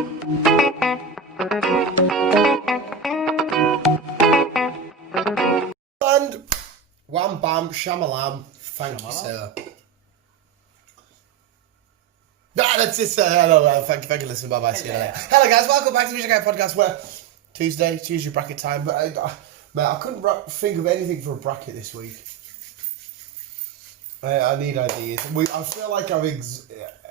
And wham bam shamalam. Thank you, sir. That's it, sir. Hello, thank you for listening. Bye bye. See you later. Hello, guys. Welcome back to the Music Guy Podcast. Where Tuesday bracket time. But I couldn't think of anything for a bracket this week. I need ideas. I feel like I've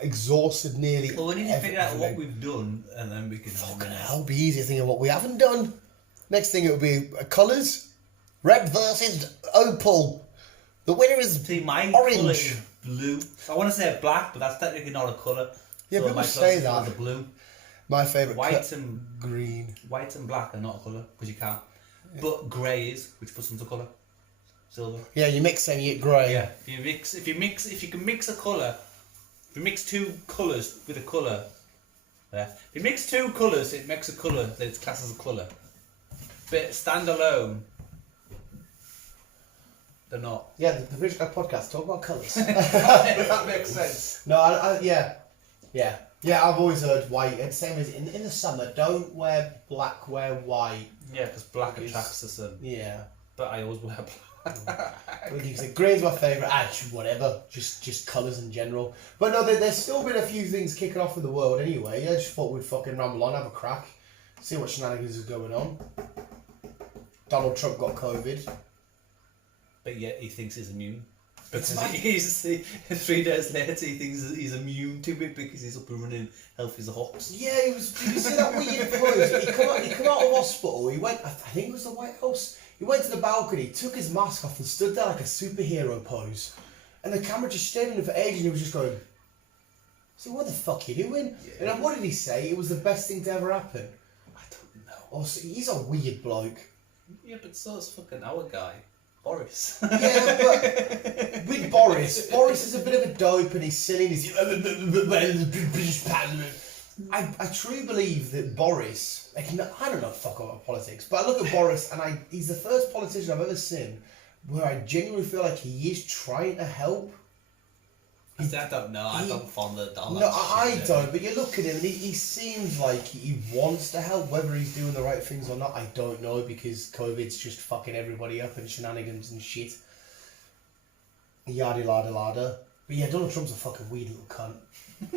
exhausted nearly. Well, we need to figure out what we've done, and then we can. It'll be easy to think of what we haven't done. Next thing, it'll be colours. Red versus opal. The winner is my orange. Colour is blue. I want to say black, but that's technically not a colour. Yeah, so people say that. The blue. My favourite. White and green. White and black are not a colour because you can't. Yeah. But grey is, which puts them to colour. Silver. Yeah, you mix them, you get grey. Yeah, if you can mix a colour, if you mix two colours with a colour, if you mix two colours, it makes a colour that it's classed as a colour. But standalone, they're not. Yeah, the British Guy Podcast talk about colours. That makes sense. No, yeah. I've always heard white. And same as in the summer, don't wear black, wear white. Yeah, because black attracts the sun. Yeah, but I always wear black. Green's my favourite. Whatever, just colours in general. But no, there's still been a few things kicking off in the world anyway. I just thought we'd fucking ramble on, have a crack, see what shenanigans is going on. Donald Trump got COVID. But yet he thinks he's immune. Because he's 3 days later he thinks he's immune to it because he's up and running healthy as a hox. Yeah, he was. Did you see that weird pose? He come out of hospital. He went. I think it was the White House. He went to the balcony, took his mask off, and stood there like a superhero pose. And the camera just stayed on him for ages, and he was just going. So what the fuck are you doing? Yeah. And what did he say? It was the best thing to ever happen. I don't know. Oh, so he's a weird bloke. Yeah, but so is fucking our guy. Boris. Yeah, but with Boris is a bit of a dope and he's silly and he's British Parliament. I truly believe that Boris, I don't know fuck about politics, but I look at Boris and he's the first politician I've ever seen where I genuinely feel like he is trying to help. I don't know, I don't follow the dollar. No, I don't, but you look at him and he seems like he wants to help. Whether he's doing the right things or not, I don't know, because COVID's just fucking everybody up and shenanigans and shit. Yada lada lada. But yeah, Donald Trump's a fucking weird little cunt.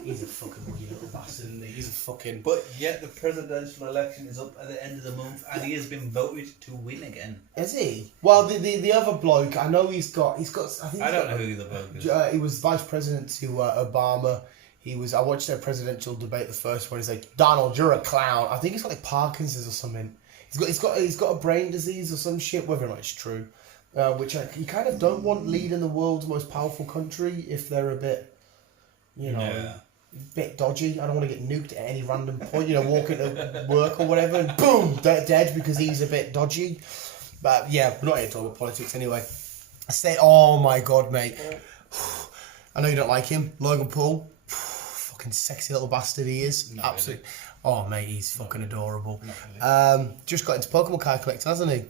He's a fucking weird little bastard, isn't he? He's a fucking... But yet the presidential election is up at the end of the month and he has been voted to win again. Is he? Well, the other bloke, I know he's got I think I don't know who the bloke is. He was vice president to Obama. I watched their presidential debate, the first one. He's like, Donald, you're a clown. I think he's got like Parkinson's or something. He's got a brain disease or some shit, whether or not it's true. Which you kind of don't want leading the world's most powerful country if they're a bit, bit dodgy. I don't want to get nuked at any random point, walking to work or whatever and boom, dead because he's a bit dodgy. But yeah, we're not here to talk about politics anyway. Oh my god, mate. I know you don't like him. Logan Paul. Fucking sexy little bastard he is. Not absolutely. Really. Oh mate, he's fucking adorable. Really. Just got into Pokemon card collecting, hasn't he?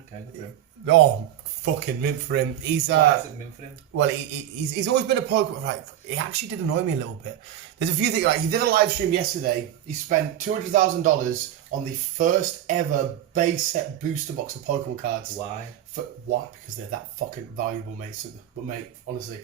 Okay, good for him. Oh, fucking mint for him. He's Why is it mint for him? Well, he's always been a Pokemon. Right, it actually did annoy me a little bit. There's a few things. Like, he did a live stream yesterday. He spent $200,000 on the first ever base set booster box of Pokemon cards. Why? What? Because they're that fucking valuable, mate. But mate, honestly.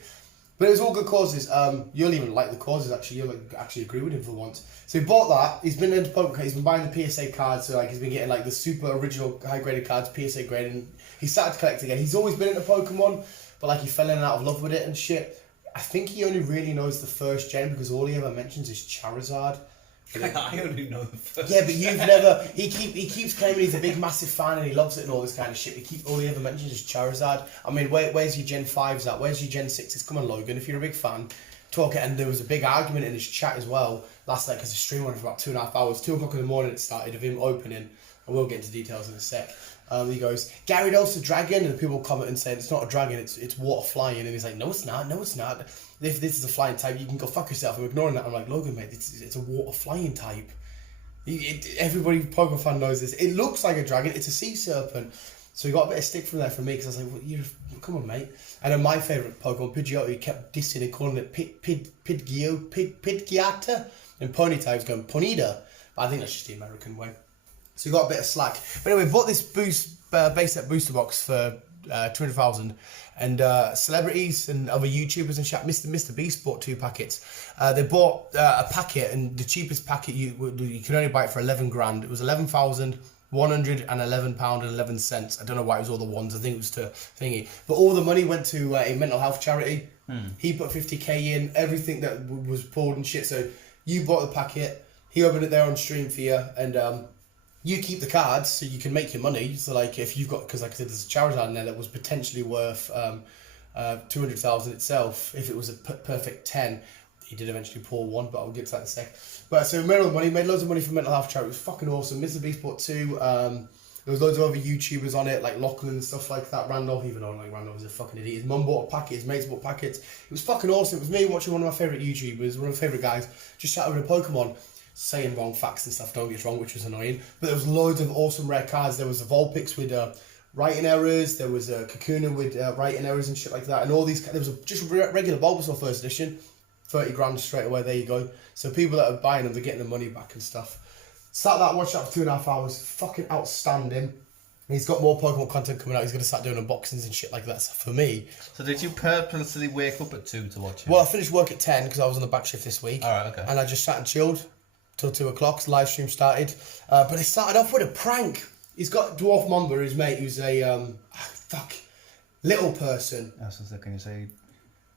But it was all good causes. You'll even like the causes, actually. You'll actually agree with him for once. So he bought that. He's been into Pokemon. He's been buying the PSA cards. So he's been getting the super original high graded cards, PSA graded. And he started to collect again. He's always been into Pokemon, but he fell in and out of love with it and shit. I think he only really knows the first gen because all he ever mentions is Charizard. I only know the first. Yeah, but you've never. He keeps claiming he's a big, massive fan and he loves it and all this kind of shit. All he ever mentions is Charizard. I mean, where's your Gen 5s at? Where's your Gen 6s? Come on, Logan, if you're a big fan, talk it. And there was a big argument in his chat as well last night because the stream went for about 2.5 hours. 2 o'clock in the morning it started of him opening. And we'll get into details in a sec. He goes, Gyarados a dragon, and people comment and saying it's not a dragon, it's water flying, and he's like, no it's not. If this is a flying type, you can go fuck yourself. I'm ignoring that. I'm like, Logan, mate, it's a water flying type. Everybody Pokemon fan knows this. It looks like a dragon. It's a sea serpent. So he got a bit of stick from there from me because I was like, well, come on, mate. And then my favourite Pokemon, Pidgeotto, he kept dissing and calling it Pidgeotto. In ponytail, he was going Ponida. But I think that's just the American way. So you got a bit of slack. But anyway, bought this base set booster box for 200,000, and celebrities and other YouTubers and shit. Mr. Beast bought 2 packets. They bought a packet, and the cheapest packet you can only buy it for 11 grand. It was £11,111.11. I don't know why it was all the ones. I think it was to thingy. But all the money went to a mental health charity. He put 50k in, everything that was pulled and shit. So you bought the packet. He opened it there on stream for you, and you keep the cards so you can make your money. So like if you've got, because like I said, there's a Charizard in there that was potentially worth 200,000 itself if it was a perfect 10. He did eventually pull one, but I'll get to that in a sec. But so we made all the money, made loads of money for mental health charity. It was fucking awesome. Mr. Beast bought 2. There was loads of other YouTubers on it, like Lachlan and stuff like that. Randolph, even though like Randolph was a fucking idiot. His mum bought a packet, his mates bought packets. It was fucking awesome. It was me watching one of my favourite YouTubers, one of my favourite guys, just chat over a Pokemon, saying wrong facts and stuff, don't get it wrong, which was annoying. But there was loads of awesome rare cards. There was a Vulpix with writing errors, there was a Kakuna with writing errors and shit like that, and all these, there was just regular Bulbasaur first edition, 30 grand straight away, there you go. So people that are buying them, they're getting the money back and stuff. Sat that, watched that for 2.5 hours, fucking outstanding. He's got more Pokemon content coming out. He's going to start doing unboxings and shit like that. So for me... So did you purposely wake up at 2 to watch it? Well, I finished work at 10 because I was on the back shift this week. Alright, okay. And I just sat and chilled till 2 o'clock. The live stream started. But it started off with a prank. He's got Dwarf Mamba, his mate, who's a... little person. So can you say...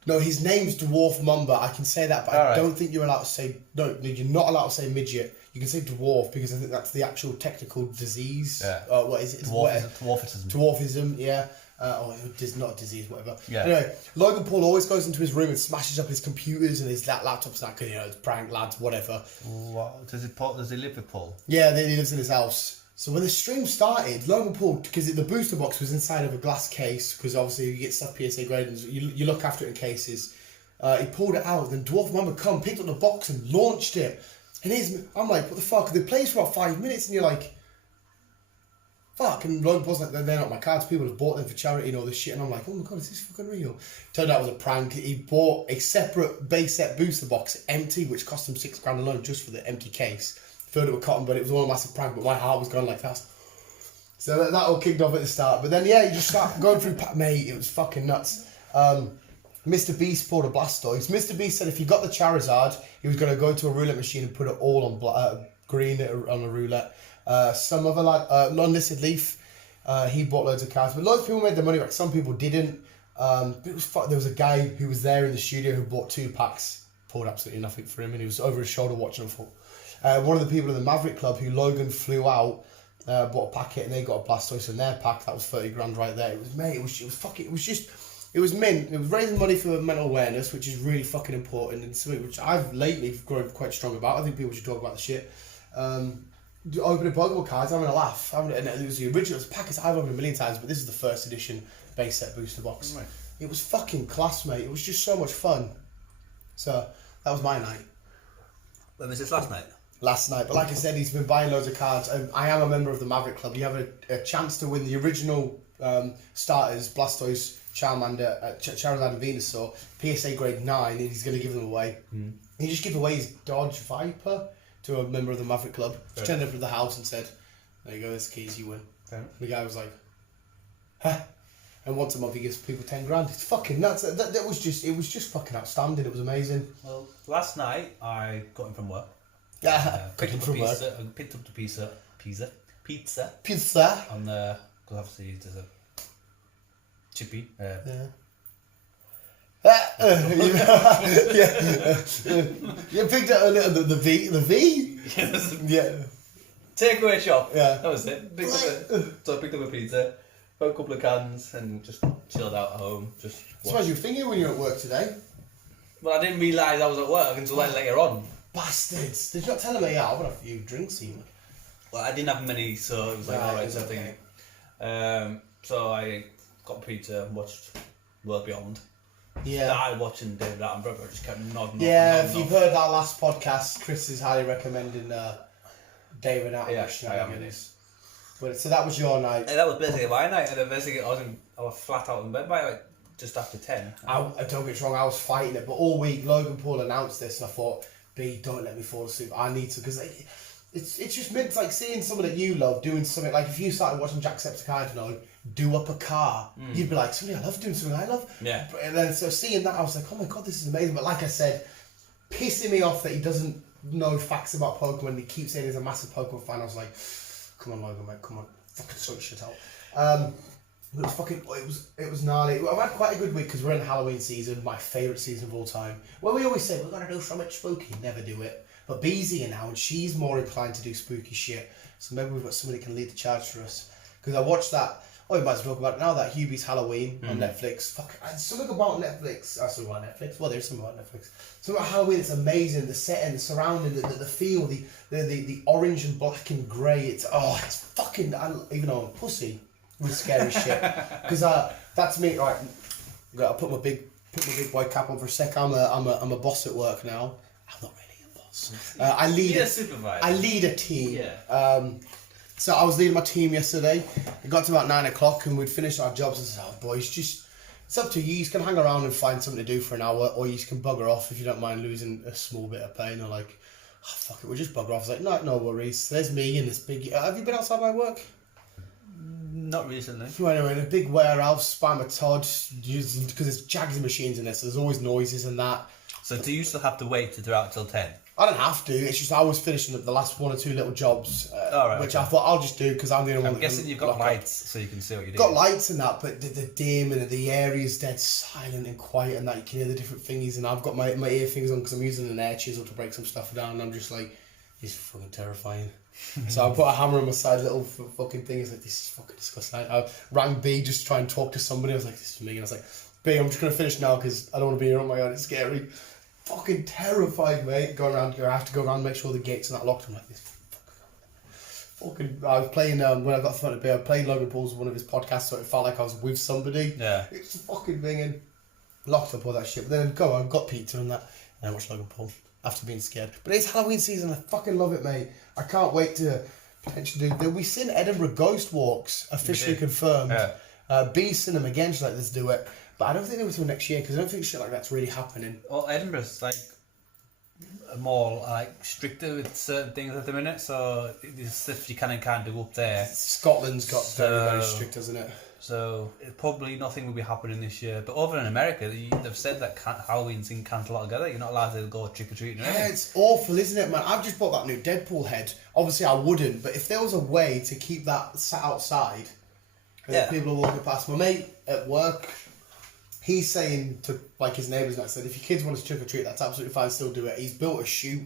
No, his name's Dwarf Mamba. I can say that, but I don't think you're allowed to say... No, you're not allowed to say midget. You can say dwarf because I think that's the actual technical disease. Yeah. What is it? Dwarfism. Dwarfism, yeah. It is not a disease, whatever. Yeah. Anyway, Logan Paul always goes into his room and smashes up his computers and his laptops and that, because, it's prank, lads, whatever. What? Does he live with Paul? Yeah, he lives in his house. So when the stream started, Logan Paul, because the booster box was inside of a glass case, because obviously you get stuff PSA graded, and you look after it in cases. He pulled it out, then Dwarf Mamba picked up the box and launched it. And I'm like, what the fuck? They played for about 5 minutes, and you're like, fuck. And Logan Paul's like, they're not my cards. People have bought them for charity and all this shit. And I'm like, oh my god, is this fucking real? Turned out it was a prank. He bought a separate base set booster box, empty, which cost him 6 grand alone just for the empty case. Filled it with cotton, but it was all a massive prank. But my heart was going like that. So that all kicked off at the start. But then, yeah, you just start going through, mate, it was fucking nuts. Mr. Beast pulled a Blastoise. Mr. Beast said if he got the Charizard, he was going to go to a roulette machine and put it all on green on a roulette. Some other lad, non-listed Leaf, he bought loads of cards. But loads of people made their money back. Some people didn't. There was a guy who was there in the studio who bought 2 packs. Pulled absolutely nothing for him, and he was over his shoulder watching them. One of the people in the Maverick Club who Logan flew out bought a packet, and they got a Blastoise in their pack. That was 30 grand right there. It was mint. It was raising money for mental awareness, which is really fucking important, and something which I've lately grown quite strong about. I think people should talk about the shit. Opening Pokemon cards, having a laugh. And it was the original. It was packets I've opened a million times, but this is the first edition base set booster box. Right. It was fucking class, mate. It was just so much fun. So that was my night. When was this last night? Last night, but like I said, he's been buying loads of cards. I am a member of the Maverick Club. You have a chance to win the original starters, Blastoise, Charmander, Charizard and Venusaur, PSA grade 9, and he's going to give them away. He just gave away his Dodge Viper to a member of the Maverick Club. Just turned up to the house and said, there you go, this keys, you win. The guy was like, huh? And once a month he gives people 10 grand. It's fucking nuts. It was just fucking outstanding. It was amazing. Well, last night I got him from work. Picked up from work. Picked up the pizza. Pizza. On the, because obviously there's a chippy. You picked up the V? Yeah. Takeaway shop. Yeah. That was it. So I picked up a pizza, got a couple of cans, and just chilled out at home. Just. I suppose you were thinking when you were at work today. Well, I didn't realise I was at work until later on. Bastards! Did you not tell me? Yeah, I've got a few drinks even. Well, I didn't have many, so it was like alright, something. Okay. So I got pizza and watched World Beyond. Yeah. Started watching David Attenborough, I just kept nodding. Yeah, if you've heard that last podcast, Chris is highly recommending David Attenborough. Yeah, I am. But so that was your night. Yeah, that was basically my night, and then basically I was flat out in bed by like just after 10. I don't get me wrong, I was fighting it, but all week Logan Paul announced this, and I thought, B, don't let me fall asleep. I need to, because it's just meant like seeing someone that you love doing something. Like if you started watching Jacksepticeye, I don't know, do up a car, you'd be like, somebody I love doing something I love. Yeah. And then so seeing that, I was like, oh my god, this is amazing. But like I said, pissing me off that he doesn't know facts about Pokemon. And he keeps saying he's a massive Pokemon fan. I was like, come on, Logan, mate, come on, fucking sort shit out. It was fucking. It was gnarly. I've had quite a good week because we're in Halloween season, my favourite season of all time. Well, we always say we're gonna do something spooky, never do it. But B's here now, and she's more inclined to do spooky shit. So maybe we've got somebody that can lead the charge for us. Because I watched that. Oh, we might as well talk about it now. That Hubie's Halloween on Netflix. Fuck, something about Netflix. Something about Netflix. Well, there's something about Netflix. Something about Halloween. It's amazing. The setting, the surrounding, the feel, the orange and black and grey. It's fucking. Even though I'm a pussy with scary shit. Because that's me. Right, I'll put my big boy cap on for a sec. I'm a boss at work now. I'm not really a boss. I lead. You're a supervisor. I lead a team. Yeah. So I was leading my team yesterday. It got to about 9 o'clock and we'd finished our jobs. And I said, oh, boys, it's up to you. You can hang around and find something to do for an hour, or you can bugger off if you don't mind losing a small bit of pay. And they're like, oh, fuck it, we'll just bugger off. I was like, no worries. So there's me in this big... have you been outside my work? Not recently. So anyway, in a big warehouse, spam a Todd, because there's jags of machines in there, so there's always noises and that. So do you still have to wait to do out till 10? I don't have to. It's just I was finishing up the last one or two little jobs, which I thought I'll just do because I'm the only one. I'm guessing you've got lights so you can see what you're doing. Got lights and that, but the dim and the area's dead silent and quiet and that you can hear the different thingies. And I've got my ear things on because I'm using an air chisel to break some stuff down. And I'm just like, this is fucking terrifying. So I put a hammer on my side, little fucking thing. It's like, this is fucking disgusting. I rang B just to try and talk to somebody. I was like, this is me. And I was like, B, I'm just gonna finish now because I don't want to be here on my own. It's scary. Fucking terrified, mate. I have to go around and make sure the gates are not locked. I'm like, this fucking. I was playing when I got to front of I played Logan Paul's one of his podcasts, so it felt like I was with somebody. Yeah. It's fucking ringing. Locked up all that shit. But then I got pizza and that, and I watched Logan Paul after being scared. But it's Halloween season. I fucking love it, mate. I can't wait to potentially do. There'll be seen Edinburgh Ghost Walks officially confirmed. Yeah. B's seen them again. She's like, let's do it. But I don't think they were till next year because I don't think shit like that's really happening. Well, Edinburgh's like more like stricter with certain things at the minute, so there's stuff you can and can't do up there. Scotland's got very strict, hasn't it? So probably nothing will be happening this year. But over in America, they've said that Halloween's been cancelled altogether. You're not allowed to go trick or treating. Yeah, it's awful, isn't it, man? I've just bought that new Deadpool head. Obviously, I wouldn't, but if there was a way to keep that sat outside, and people are walking past, my mate at work. He's saying to like his neighbours and I said, if your kids want to trick or treat, that's absolutely fine, still do it. He's built a chute,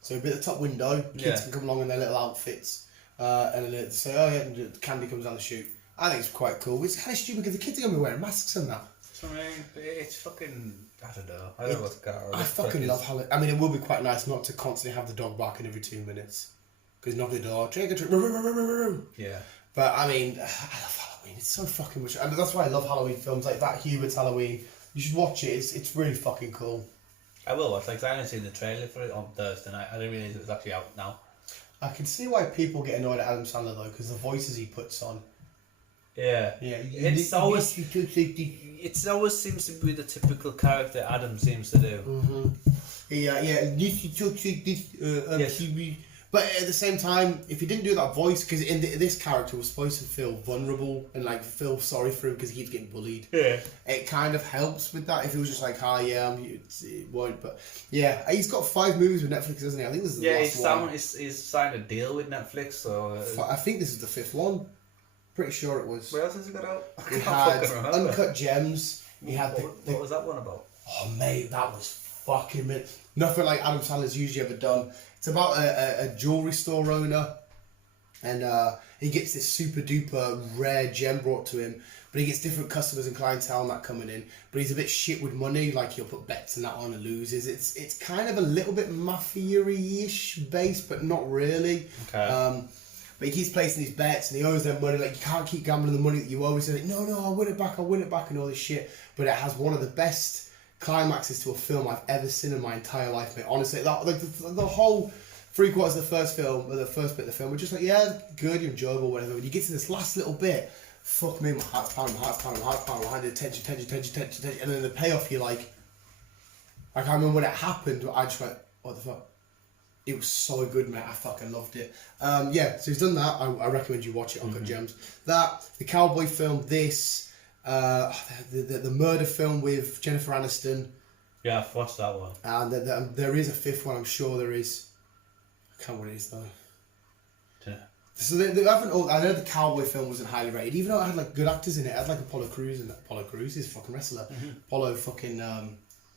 so he'll be at the top window, kids can come along in their little outfits, and then they say, oh yeah, and the candy comes down the chute. I think it's quite cool. It's kind of stupid because the kids are going to be wearing masks and that. I mean, it's fucking, I don't know. I don't know what's going on. I fucking love Halloween. I mean, it will be quite nice not to constantly have the dog barking every 2 minutes. Because knock the door, trick or treat, yeah. But I mean, I love Halloween. It's so fucking much. I mean, that's why I love Halloween films like that. Hubert's Halloween. You should watch it. It's really fucking cool. I will watch. Like, I only seen the trailer for it on Thursday night. I didn't realise it was actually out now. I can see why people get annoyed at Adam Sandler though, because the voices he puts on. Yeah. Yeah. It's always seems to be the typical character Adam seems to do. Mm-hmm. Yeah. Yes. But at the same time, if he didn't do that voice, because this character was supposed to feel vulnerable and like feel sorry for him because he keeps getting bullied. Yeah. It kind of helps with that. If he was just like, "Hi, yeah," it won't. But yeah, he's got 5 movies with Netflix, hasn't he? I think this is the last one. He's signed a deal with Netflix, so. I think this is the 5th one. Pretty sure it was. What else has he got out? He had Uncut Gems. He had what was that one about? Oh mate, that was fucking nothing like Adam Sandler's usually ever done. It's about a jewelry store owner, and he gets this super duper rare gem brought to him, but he gets different customers and clientele and that coming in. But he's a bit shit with money, like he'll put bets and that on and loses. It's kind of a little bit mafia-ish based, but not really. Okay. But he keeps placing these bets and he owes them money. Like, you can't keep gambling the money that you owe. He's like, no, I'll win it back, and all this shit. But it has one of the best climaxes to a film I've ever seen in my entire life, mate. Honestly, like the whole 3/4 of the first film, or the first bit of the film, we're just like, yeah, good, you're enjoyable, whatever. When you get to this last little bit, fuck me, my heart's pounding, my hand is tension. And then the payoff, you're like I remember when it happened, I just went, What the fuck? It was so good, mate. I fucking loved it. Yeah, so he's done that. I recommend you watch it. Uncut Gems. That, the cowboy film, this, the murder film with Jennifer Aniston. Yeah, I've watched that one. And there is a fifth one, I'm sure there is. I can't remember what it is, though. Yeah. So they haven't. I know the cowboy film wasn't highly rated, even though it had like good actors in it. It had like Apollo Crews in it. Apollo Crews is a fucking wrestler. Apollo fucking.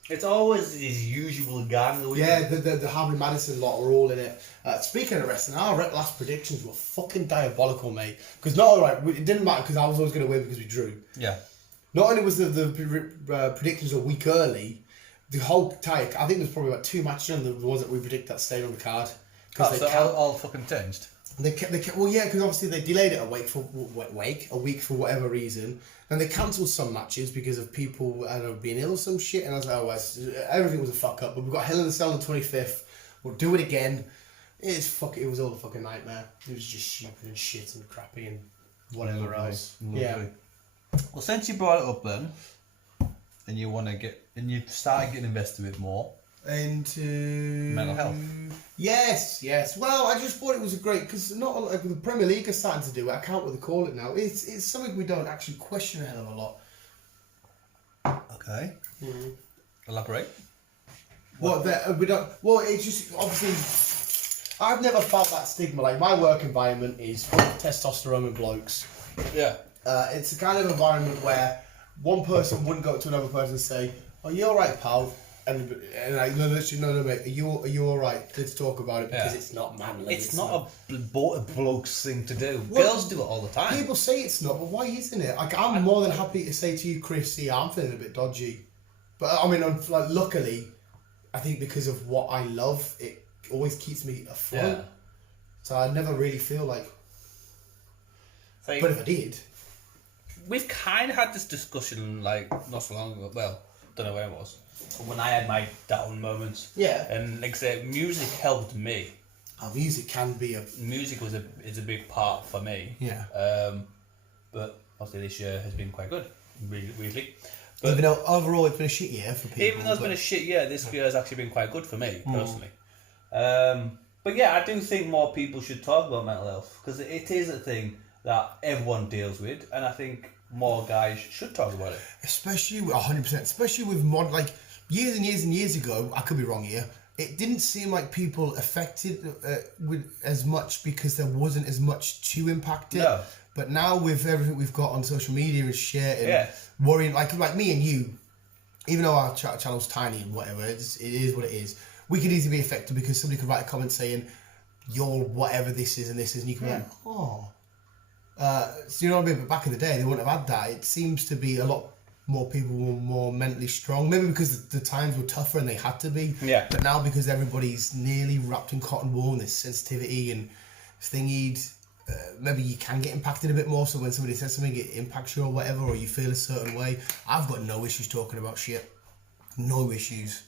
It's always his usual gang. Yeah, the Harvey Madison lot are all in it. Speaking of wrestling, our last predictions were fucking diabolical, mate. Because not alright, it didn't matter because I was always going to win because we drew. Yeah. Not only was the predictions a week early, the whole tie. I think there's probably about 2 matches on the ones that we predict that stayed on the card. Oh, so all fucking changed. They well, yeah, because obviously they delayed it a week for whatever reason, and they cancelled some matches because of people, I don't know, being ill or some shit. And I was like, oh, everything was a fuck up. But we've got Hell in the Cell on the 25th. We'll do it again. It was all a fucking nightmare. It was just stupid and shit and crappy and whatever else. Lovely. Yeah. Well, since you brought it up then, and you started getting invested with more into mental health. Yes. Well, I just thought it was a great, because not like the Premier League is starting to do it. I can't really call it now. It's something we don't actually question a hell of a lot. Okay. Elaborate. What we don't. Well, it's just obviously. I've never felt that stigma. Like my work environment is full of testosterone and blokes. Yeah. It's the kind of environment where one person wouldn't go up to another person and say, "Oh, you all right, pal?" And like, no, mate. Are you all right? Let's talk about it because it's not manly. It's not a bloke's thing to do. Well, girls do it all the time. People say it's not, but why isn't it? Like, I'm more than happy to say to you, Chris, see, I'm feeling a bit dodgy. But I mean, luckily, I think because of what I love, it always keeps me afloat. Yeah. So I never really feel like. But if I did, we've kind of had this discussion like not so long ago. Well, don't know when it was. When I had my down moments. Yeah. And like I said, music helped me. music can be a. Music is a big part for me. Yeah. But obviously this year has been quite good, really weirdly. But Even though overall it's been a shit year for people. even though it's been a shit year, this year has actually been quite good for me personally. But yeah, I do think more people should talk about mental health because it is a thing that everyone deals with, and I think more guys should talk about it. Especially 100%. Especially with like years and years and years ago. I could be wrong here. It didn't seem like people affected with as much because there wasn't as much to impact it. No. But now with everything we've got on social media and shit and worrying, like me and you, even though our channel's tiny and whatever, it is what it is. We could easily be affected because somebody could write a comment saying, "You're whatever this is and this is," and you could be like, "Oh." So you know what I mean? But back in the day, they wouldn't have had that. It seems to be a lot more people were more mentally strong. Maybe because the times were tougher and they had to be. Yeah. But now because everybody's nearly wrapped in cotton wool and there's sensitivity and thingied, maybe you can get impacted a bit more. So when somebody says something, it impacts you or whatever, or you feel a certain way. I've got no issues talking about shit. No issues.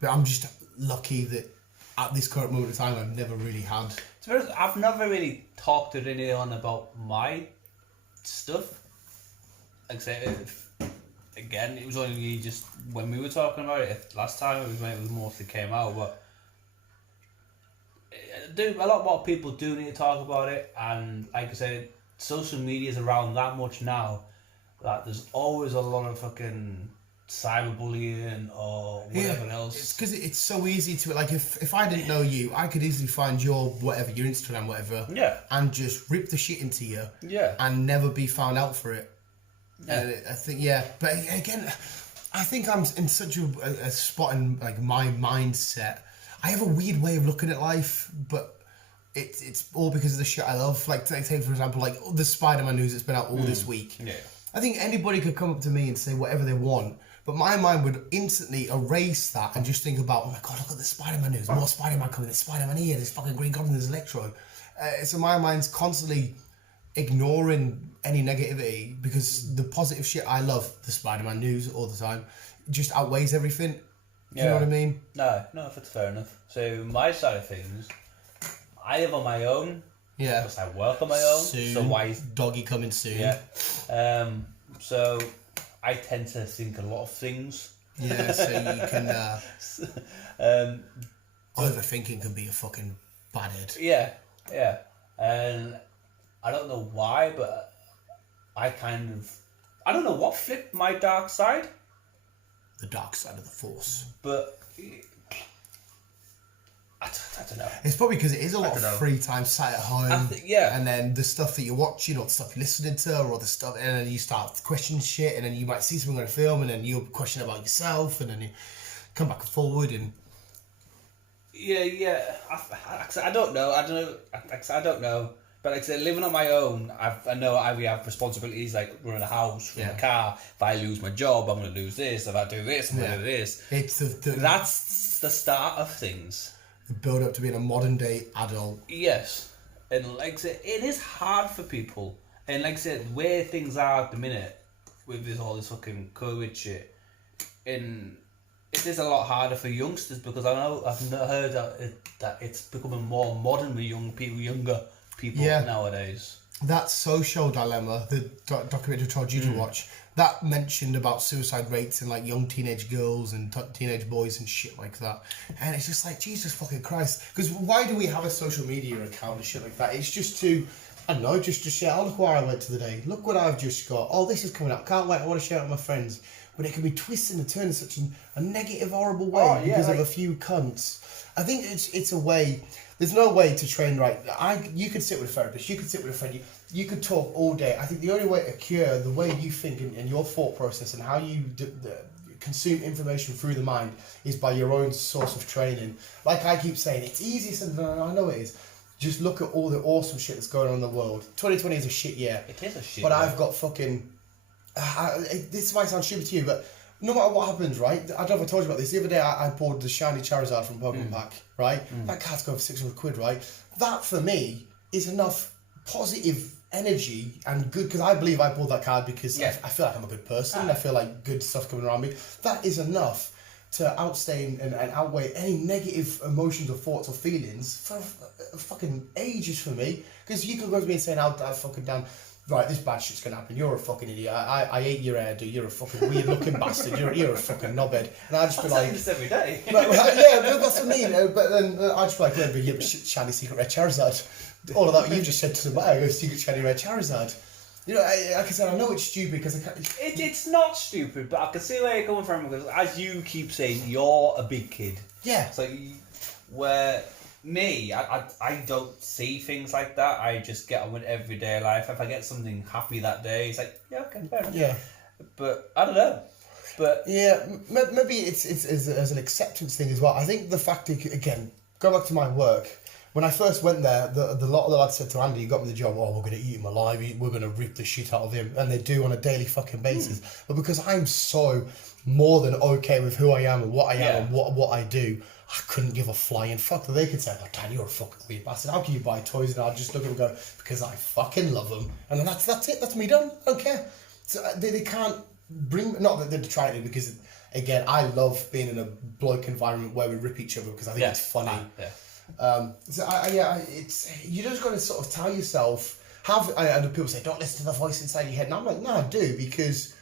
But I'm just lucky that at this current moment of time, I've never really had. To be honest, I've never really talked to anyone about my stuff. Like I say, again, it was only just when we were talking about it last time. It was when it was mostly came out, but a lot more people do need to talk about it. And like I said, social media is around that much now that there's always a lot of fucking cyberbullying or whatever else. It's because it's so easy to, like, if I didn't know you, I could easily find your Instagram, whatever, and just rip the shit into you, and never be found out for it. I think, but again, I think I'm in such a spot in like my mindset. I have a weird way of looking at life, but it's all because of the shit I love. Like, take for example, like the Spider-Man news that's been out all this week. Yeah. I think anybody could come up to me and say whatever they want, but my mind would instantly erase that and just think about, oh my god, look at the Spider-Man news, more Spider-Man coming, there's Spider-Man here, there's fucking Green Goblin, there's Electro. So my mind's constantly ignoring any negativity because the positive shit I love, the Spider-Man news all the time, just outweighs everything. You know what I mean? No, that's fair enough. So my side of things, I live on my own. Yeah. Because I work on my own. Soon. So why? Doggy coming soon. Yeah. So I tend to think a lot of things. Yeah. So you can. overthinking can be a fucking bad head. Yeah, yeah. And I don't know why, but I don't know what flipped my dark side, The dark side of the force. but I don't know. It's probably because it is a lot don't know. of free time sat at home. Yeah. And then the stuff that you're watching or the stuff you're listening to or the stuff, and then you start questioning shit, and then you might see something on a film, and then you'll question about yourself, and then you come back and forward, and Yeah. I don't know. I don't know. But like I said, living on my own, I know we have responsibilities like running a house, running a car. If I lose my job, I'm going to lose this. If I do this, I'm going to do this. it's That's the start of things. the build up to being a modern day adult. Yes. And like I said, it is hard for people. And like I said, where things are at the minute with all this fucking COVID shit, and it is a lot harder for youngsters because I know I've heard that it's becoming more modern with younger people nowadays. That social dilemma, the documentary I told you to watch, that mentioned about suicide rates in like young teenage girls and teenage boys and shit like that. And it's just like, Jesus fucking Christ. Because why do we have a social media account and shit like that? It's just to, I don't know, just to share, oh, look where I went to the day. Look what I've just got. Oh, this is coming up. Can't wait. I want to share it with my friends. But it can be twisted and turned in such a negative, horrible way because of a few cunts. I think it's a way. There's no way to train right. You could sit with a therapist. You could sit with a friend. You could talk all day. I think the only way to cure the way you think and your thought process and how you consume information through the mind is by your own source of training. Like I keep saying, it's easy. I know it is. Just look at all the awesome shit that's going on in the world. 2020 is a shit year. It is a shit But year. I've got fucking... this might sound stupid to you, but no matter what happens, right? I don't know if I told you about this. The other day I bought the shiny Charizard from Pokemon Pack, right? That card's going for 600 quid, right? That for me is enough positive energy and good, because I believe I bought that card because I feel like I'm a good person. I feel like good stuff coming around me. That is enough to outstay and outweigh any negative emotions or thoughts or feelings for fucking ages for me. Because you can go to me and say, "I'll fucking down." Right, this bad shit's gonna happen. You're a fucking idiot. I ate your hair, dude. You're a fucking weird looking bastard. You're a fucking knobhead. And I'd just be like, this every day. yeah, that's what I mean. But then I'd just be like, yeah, but shiny secret red Charizard. All of that you just said to somebody, go secret shiny red Charizard. You know, like I said, I know it's stupid because I can't. It's not stupid, but I can see where you're coming from because, as you keep saying, you're a big kid. Yeah. So, where me, I don't see things like that. I just get on with everyday life. If I get something happy that day, it's like, yeah, okay, fair enough. Yeah. But I don't know. But yeah, maybe it's as an acceptance thing as well. I think the fact that, again, go back to my work. When I first went there, the lot of the lads said to Andy, "You got me the job. Oh, we're going to eat him alive. We're going to rip the shit out of him," and they do on a daily fucking basis. But because I'm so more than okay with who I am and what I am and what I do, I couldn't give a flying fuck that they could say, "Oh, Dan, you're a fucking weird bastard. How can you buy toys?" And I'd just look at them and go, "Because I fucking love them." And then that's it. That's me done. I don't care. So they can't bring. Not that they're trying to, because again, I love being in a bloke environment where we rip each other because I think it's funny. It's you just got to sort of tell yourself. And people say, "Don't listen to the voice inside your head." And I'm like, no, I do, because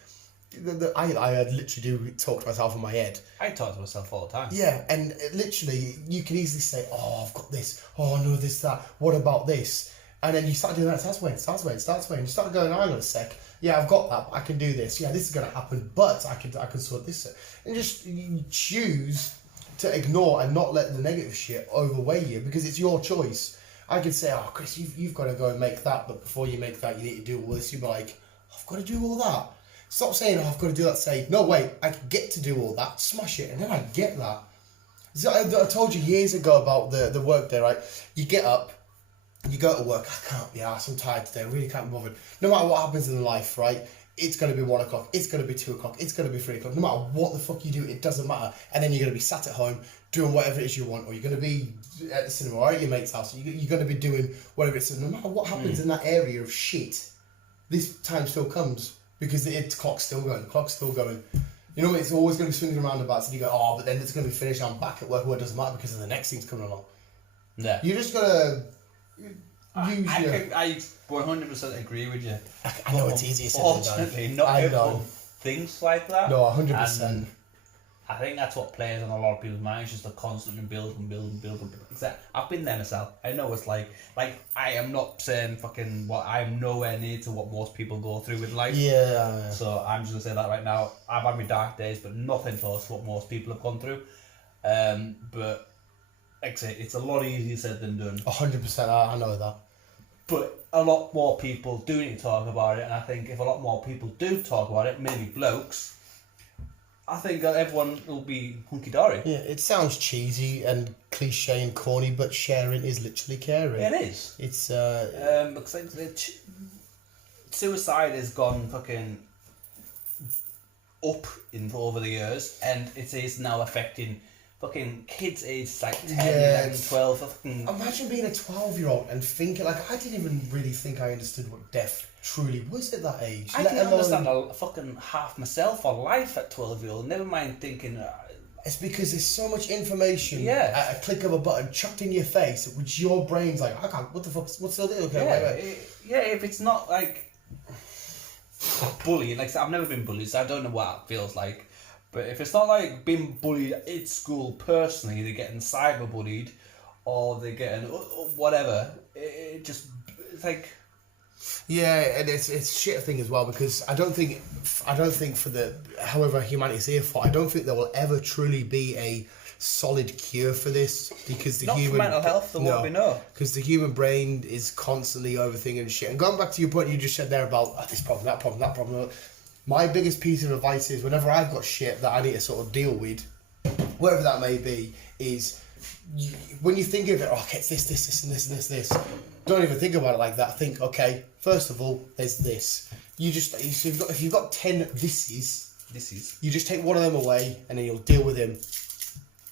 I literally do talk to myself in my head. I talk to myself all the time. Yeah, and literally, you can easily say, "Oh, I've got this. Oh, no, this, that. What about this?" And then you start doing that. It starts weighing. You start going, "Hang on a sec. Yeah, I've got that. But I can do this. Yeah, this is going to happen. But I can sort this out." And just you choose to ignore and not let the negative shit overweigh you, because it's your choice. I could say, "Oh, Chris, you've got to go and make that, but before you make that, you need to do all this." You'd be like, "I've got to do all that." Stop saying, "Oh, I've got to do that." Say, "No, wait, I get to do all that." Smash it, and then I get that. So I told you years ago about the work day, right? You get up, you go to work. "I can't be arsed, I'm tired today, I really can't be bothered." No matter what happens in life, right? It's going to be 1 o'clock, it's going to be 2 o'clock, it's going to be 3 o'clock. No matter what the fuck you do, it doesn't matter. And then you're going to be sat at home doing whatever it is you want, or you're going to be at the cinema or at your mate's house. You're going to be doing whatever it is. No matter what happens in that area of shit, this time still comes, because the clock's still going. You know, it's always going to be swinging around about, and you go, "Oh, but then it's going to be finished, I'm back at work." Well, it doesn't matter, because the next thing's coming along. Yeah. You just got to I 100% agree with you. I know it's easier said than done. Fortunately, not everyone thinks like that. No, 100%. I think that's what plays on a lot of people's minds, just to constantly build and build and build and build. Exactly. I've been there myself. I know it's like I am not saying fucking what I'm nowhere near to what most people go through with life. Yeah. So I'm just gonna say that right now. I've had my dark days, but nothing close to what most people have gone through. But like I say, it's a lot easier said than done. 100%. I know that. But a lot more people do need to talk about it, and I think if a lot more people do talk about it, mainly blokes, I think that everyone will be hunky-dory. Yeah, it sounds cheesy and cliche and corny, but sharing is literally caring. It is. It's Because suicide has gone fucking up over the years, and it is now affecting fucking kids aged like 10, 11, 12. Fucking... Imagine being a 12-year-old and thinking, like, I didn't even really think I understood what death truly was at that age. I didn't understand a fucking half myself or life at 12-year-old, never mind thinking... It's because there's so much information Yeah. at a click of a button chucked in your face, which your brain's like, I can't, what the fuck, what's the deal? Okay, wait. If it's not like bullying, like I've never been bullied, so I don't know what it feels like. But if it's not like being bullied at school personally, they're getting cyberbullied, or they're getting whatever. It's like. Yeah, and it's a shit thing as well, because I don't think for the however humanity's here for, I don't think there will ever truly be a solid cure for this, because the not human for mental health, there won't be no. Because the human brain is constantly overthinking shit. And going back to your point you just said there about this problem, that problem, that problem. My biggest piece of advice is whenever I've got shit that I need to sort of deal with, whatever that may be, is when you think of it, okay, it's this, and this. Don't even think about it like that. Think, okay, first of all, there's this. If you've got 10 thises, you just take one of them away and then you'll deal with him.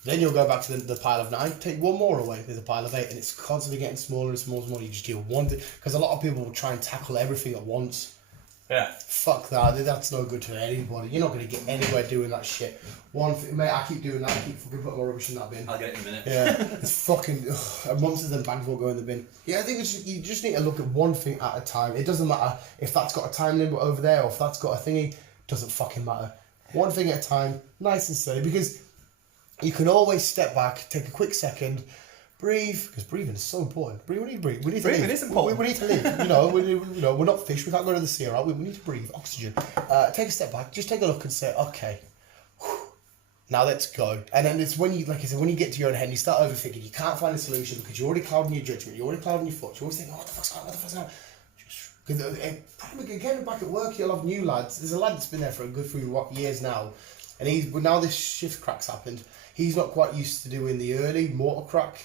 Then you'll go back to the pile of 9, take one more away, there's a pile of 8, and it's constantly getting smaller and smaller and smaller. You just deal with one thing, because a lot of people will try and tackle everything at once. Yeah. Fuck that, that's no good to anybody. You're not going to get anywhere doing that shit. One thing, mate, I keep doing that, I keep fucking putting my rubbish in that bin. I'll get it in a minute. Yeah, it's fucking, monsters and bags won't go in the bin. Yeah, I think you just need to look at one thing at a time. It doesn't matter if that's got a time limit over there or if that's got a thingy, doesn't fucking matter. One thing at a time, nice and steady, because you can always step back, take a quick second, breathe, because breathing is so important. We need to breathe. We need to Breathing live. is important. We need to live. We're not fish. We can't go to the sea, right? We need to breathe oxygen. Take a step back. Just take a look and say, okay, now let's go. And then it's when you, like I said, when you get to your own head and you start overthinking, you can't find a solution because you're already clouding your judgment. You're already clouding your thoughts. You're always thinking, what the fuck's on? Because probably again back at work, you'll have new lads. There's a lad that's been there for a good few years now, and now this shift crack's happened. He's not quite used to doing the early mortar crack.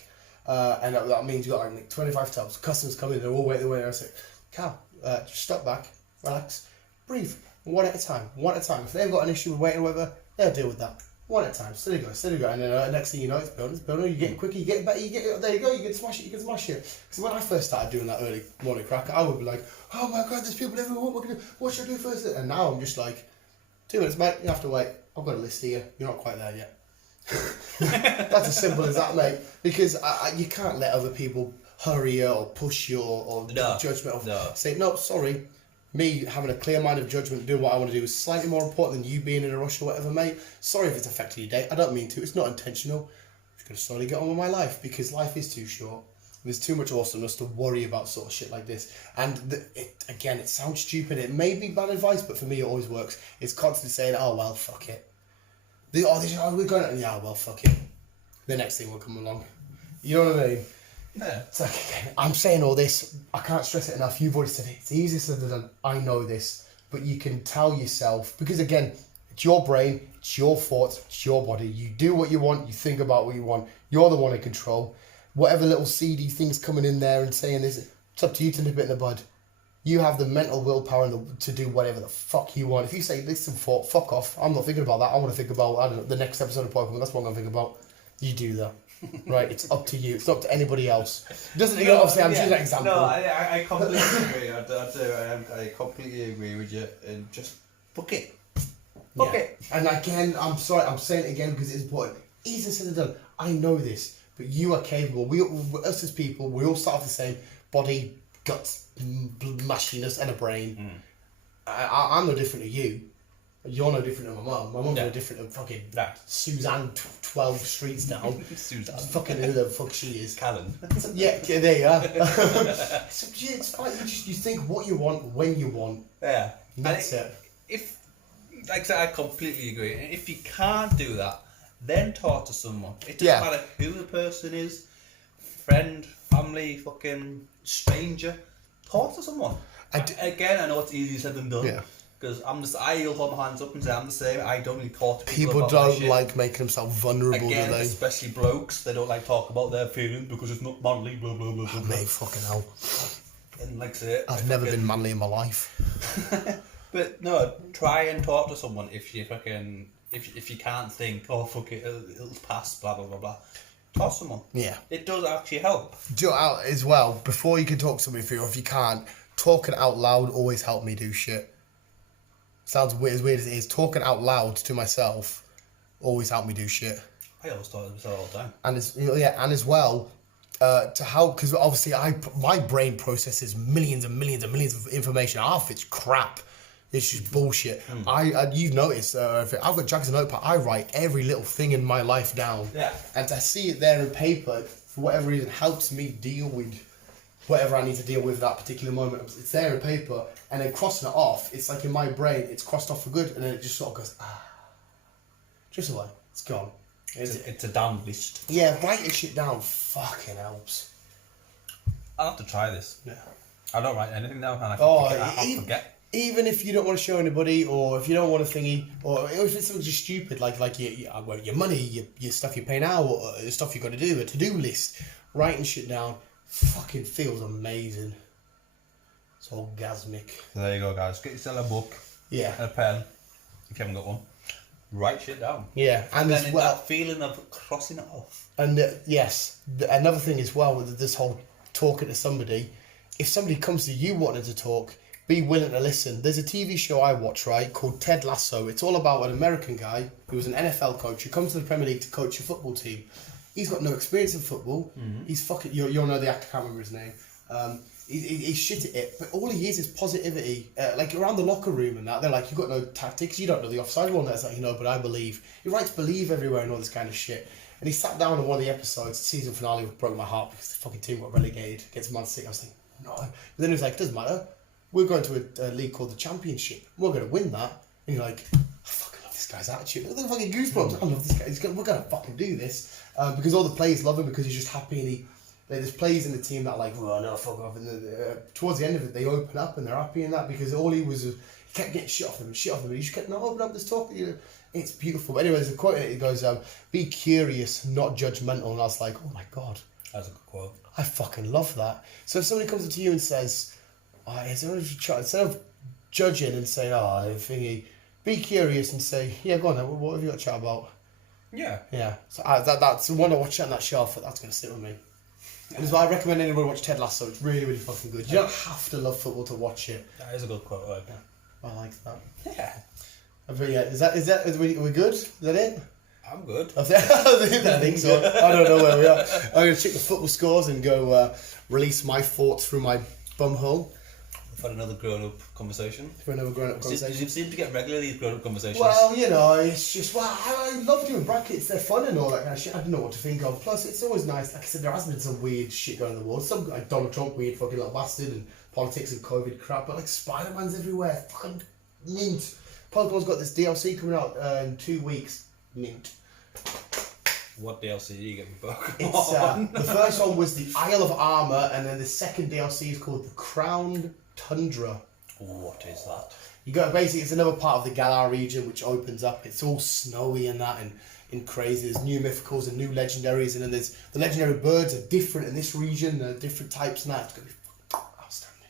And that means you've got like 25 tables, customers come in, they're all waiting away. I say, Cal, just step back, relax, breathe, one at a time. If they've got an issue with waiting or whatever, they'll deal with that. One at a time, steady go. And then next thing you know, it's building, you're getting quicker, you get better, there you go, you can smash it. Because when I first started doing that early morning crack, I would be like, oh my God, there's people everywhere, what should I do first? And now I'm just like, 2 minutes, mate, you have to wait. I've got a list here, you're not quite there yet. That's as simple as that, mate. Because you can't let other people hurry you or push you or judgment. Say, no, sorry. Me having a clear mind of judgment, doing what I want to do is slightly more important than you being in a rush or whatever, mate. Sorry if it's affected your day. I don't mean to. It's not intentional. I'm just going to slowly get on with my life because life is too short. There's too much awesomeness to worry about sort of shit like this. And it sounds stupid. It may be bad advice, but for me it always works. It's constantly saying, oh, well, fuck it. We're going, yeah, well, fuck it. The next thing will come along. You know what I mean? Yeah. It's like, again, I'm saying all this, I can't stress it enough. You've already said it. It's easier said than done. I know this. But you can tell yourself, because again, it's your brain, it's your thoughts, it's your body. You do what you want, you think about what you want. You're the one in control. Whatever little seedy things coming in there and saying this, it's up to you to nip it in the bud. You have the mental willpower to do whatever the fuck you want. If you say, listen, fuck off, I'm not thinking about that. I want to think about, I don't know, the next episode of Pokemon. That's what I'm going to think about. You do that. Right? It's up to you. It's not up to anybody else. It doesn't, obviously, I'm choosing that example. No, I completely agree. I completely agree with you. And just fuck it. Fuck it. And again, I'm sorry, I'm saying it again because it's important. Easier said than done. I know this. But you are capable. Us as people, we all start off the same body, guts, mushiness, and a brain. I'm no different to you. You're no different than my mum. My mum's Yeah. no different than fucking Right. Suzanne 12 streets down. Suzanne. Fucking who the fuck she is. Callan. Yeah, there you are. It's like you think what you want when you want. Yeah. And that's it. If, like I said, I completely agree. And if you can't do that, then talk to someone. It doesn't Yeah. matter who the person is, friend, family, fucking stranger. Talk to someone. Again, I know it's easier said than done. Yeah. Because I'll hold my hands up and say I'm the same. I don't really talk to people People about my don't shit. like making themselves vulnerable, Again, do they? especially blokes, they don't like talk about their feelings because it's not manly, blah, blah, blah, blah, blah. Mate, fucking hell. And like I say, I've never been manly in my life. But no, try and talk to someone if you fucking if you can't think, oh fuck it, it'll pass, blah blah blah blah. Talk to someone. Yeah. It does actually help. Do it out as well, before you can talk to somebody, if you can't, talking out loud always helped me do shit. Sounds weird, as weird as it is. Talking out loud to myself always helped me do shit. I always talk to myself all the time. And as well, to help, because obviously my brain processes millions and millions and millions of information. Half it's crap. It's just bullshit. You've noticed, if I've got Jack's notepad, I write every little thing in my life down. Yeah. And to see it there in paper, for whatever reason, helps me deal with whatever I need to deal with that particular moment. It's there in paper, and then crossing it off, it's like in my brain, it's crossed off for good, and then it just sort of goes, just away. It's gone. It's a down list. Yeah, writing shit down fucking helps. I'll have to try this. Yeah. I don't write anything down, and I forget. Even if you don't want to show anybody, or if you don't want to thingy, or if it's something just stupid, like your money, your stuff you're paying out, or the stuff you got to do, a to-do list, writing shit down, fucking feels amazing. It's orgasmic. There you go, guys. Get yourself a book, Yeah. and a pen, if you haven't got one. Write shit down. Yeah, and then as well, that feeling of crossing it off. and yes, another thing as well with this whole talking to somebody, if somebody comes to you wanting to talk, be willing to listen. There's a TV show I watch, right, called Ted Lasso. It's all about an American guy who was an NFL coach who comes to the Premier League to coach a football team. He's got no experience in football. Mm-hmm. He's fucking, you'll know the actor, I can't remember his name. He's shit at it, but all he is positivity. Like around the locker room and that, they're like, you've got no tactics, you don't know the offside rule, and that's like, but I believe. He writes believe everywhere and all this kind of shit. And he sat down in one of the episodes, the season finale, broke my heart because the fucking team got relegated against Man City. I was thinking, no. But then he was like, doesn't matter. We're going to a league called the Championship. We're going to win that. And you're like, I fucking love this guy's attitude. Look at the fucking goosebumps. I love this guy. We're going to fucking do this. Because all the players love him because he's just happy and there's players in the team that are like, oh no, fuck off. And towards the end of it, they open up and they're happy in that because all he was, he kept getting shit off them and shit off them. And he just kept, no, open up this talk. It's beautiful. But anyways, the quote, it goes, be curious, not judgmental. And I was like, oh my God. That's a good quote. I fucking love that. So if somebody comes up to you and says, instead of judging and saying, thingy, be curious and say, yeah, go on then, what have you got to chat about? Yeah. Yeah. So that's the one I watch on that shelf, that's going to sit with me. And so I recommend anyone watch Ted Lasso. It's really, really fucking good. You don't have to love football to watch it. That is a good quote, right? I like that. Yeah. But yeah, are we good? Is that it? I'm good. I think so. I don't know where we are. I'm going to check the football scores and go release my thoughts through my bumhole. We've had another grown-up conversation. For another grown-up conversation. You seem to get regularly these grown-up conversations. Well, it's just, I love doing brackets, they're fun and all that kind of shit. I don't know what to think of. Plus, it's always nice. Like I said, there has been some weird shit going on in the world. Some, like Donald Trump, weird fucking little bastard, and politics and COVID crap, but like Spider-Man's everywhere. Fucking mint. Pokemon's got this DLC coming out in 2 weeks. Mint. What DLC are you getting for It's the first one was the Isle of Armor, and then the second DLC is called the Crowned Tundra. What is that? You got basically, it's another part of the Galar region which opens up. It's all snowy and that, and crazy. There's new mythicals and new legendaries, and then there's the legendary birds are different in this region. They're different types and that. It's gonna be outstanding.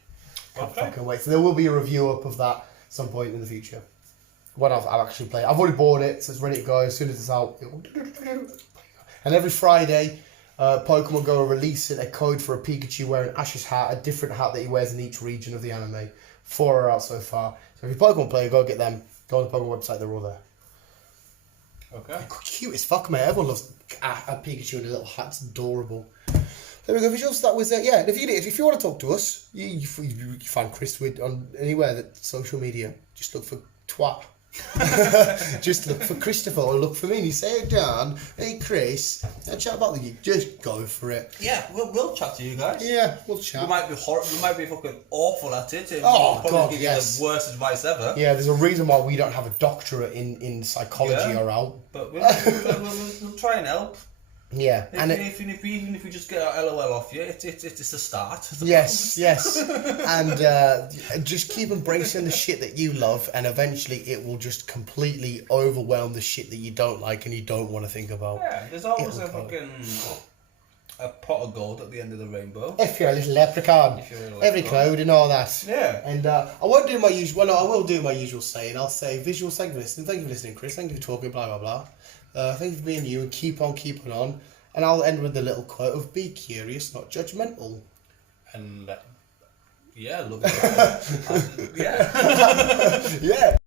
Can't fucking wait. So there will be a review up of that some point in the future. When I've actually played, I've already bought it, so it's ready to go. As soon as it's out, and every Friday, Pokemon Go are releasing a code for a Pikachu wearing Ash's hat, a different hat that he wears in each region of the anime. 4 are out so far. So if you're a Pokemon player, go get them. Go on the Pokemon website, they're all there. Okay. They're cute as fuck, mate. Everyone loves a Pikachu in a little hat. It's adorable. There we go, visuals. That was it. Yeah, if you want to talk to us, you find Chris on anywhere that social media. Just look for twat. Just look for Christopher or look for me. And you say, hey, Dan, hey, Chris, chat about the gig. Just go for it. Yeah, we'll chat to you guys. Yeah, we'll chat. We might be we might be fucking awful at it. And Oh, we'll probably God, give yes. you the worst advice ever. Yeah, there's a reason why we don't have a doctorate in psychology Yeah. or out. But we'll try and help. Yeah, Even if we just get our LOL off you, it's a start. yes, and just keep embracing the shit that you love, and eventually it will just completely overwhelm the shit that you don't like and you don't want to think about. Yeah, there's always It'll a go. fucking a pot of gold at the end of the rainbow. If you're a little leprechaun, If you're a little every leprechaun. cloud and all that. Yeah. And I won't do my usual. Well, no, I will do my usual saying. I'll say visual. Thank you for listening. Thank you for listening, Chris. Thank you for talking. Blah blah blah. Thank you for being you, and keep on keeping on. And I'll end with the little quote of "Be curious, not judgmental." And yeah, love it. Yeah. Yeah.